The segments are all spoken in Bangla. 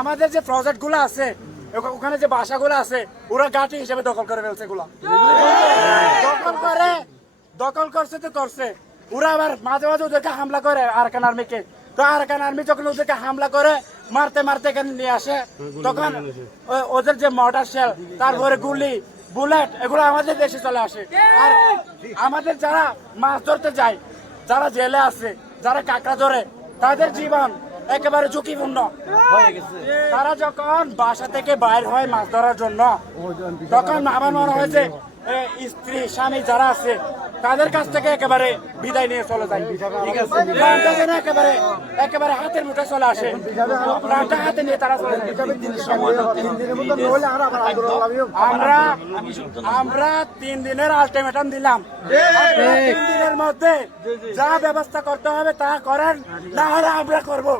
আমাদের যে প্রজেক্ট গুলো আছে ওখানে যে বাসাগুলো আছে ওরা গাটি হিসেবে দখল করে ফেলছে এগুলা দখল করছে তো করছে। ওরা আবার মাঝে মাঝে ওদেরকে হামলা করে আরাকান আর্মিকে। তো আরাকান আর্মি যখন ওদেরকে হামলা করে মারতে মারতে এখানে নিয়ে আসে, তখন ওদের যে মর্টার শেল তারপরে গুলি বুলেট এগুলো আমাদের দেশে চলে আসে। আর আমাদের যারা মাছ ধরতে যায়, যারা জেলে আছে, যারা কাঁকড়া ধরে, তাদের জীবন একেবারে ঝুঁকিপূর্ণ হয়ে গেছে। তারা যখন বাসা থেকে বাইর হয় মাছ ধরার জন্য, তখন আমার মনে হয় যে স্ত্রী স্বামী যারা আছে তাদের কাছ থেকে একেবারে বিদায় নিয়ে চলে যায়। ঠিক আছে, একেবারে একেবারে হাতের মুঠে চলে আসে, প্রাণটা হাতে নিয়ে তারা চলে যায়। আমরা 3 দিনের আলটিমেটাম দিলাম। 3 দিনের মধ্যে যা ব্যবস্থা করতে হবে তা করেন, না হলে আমরা করবো।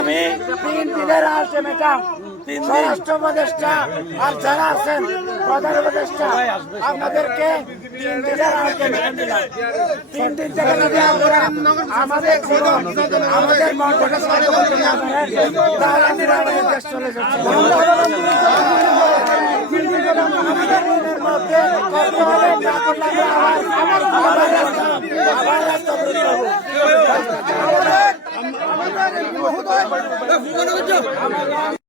আমি 3 দিনের আলটিমেটাম স্বরাষ্ট্র উপদেষ্টা আর যারা আছেন প্রধান উপদেষ্টা আপনাদেরকে 3 দিনের আলটিমেটাম দিলাম। 3 দিন থেকে যদি আপনারা আমাদের মর্যাদা সাহায্য করতে না পারেন তাহলে আমরা আমাদের দেশ চলে যাচ্ছি। আবার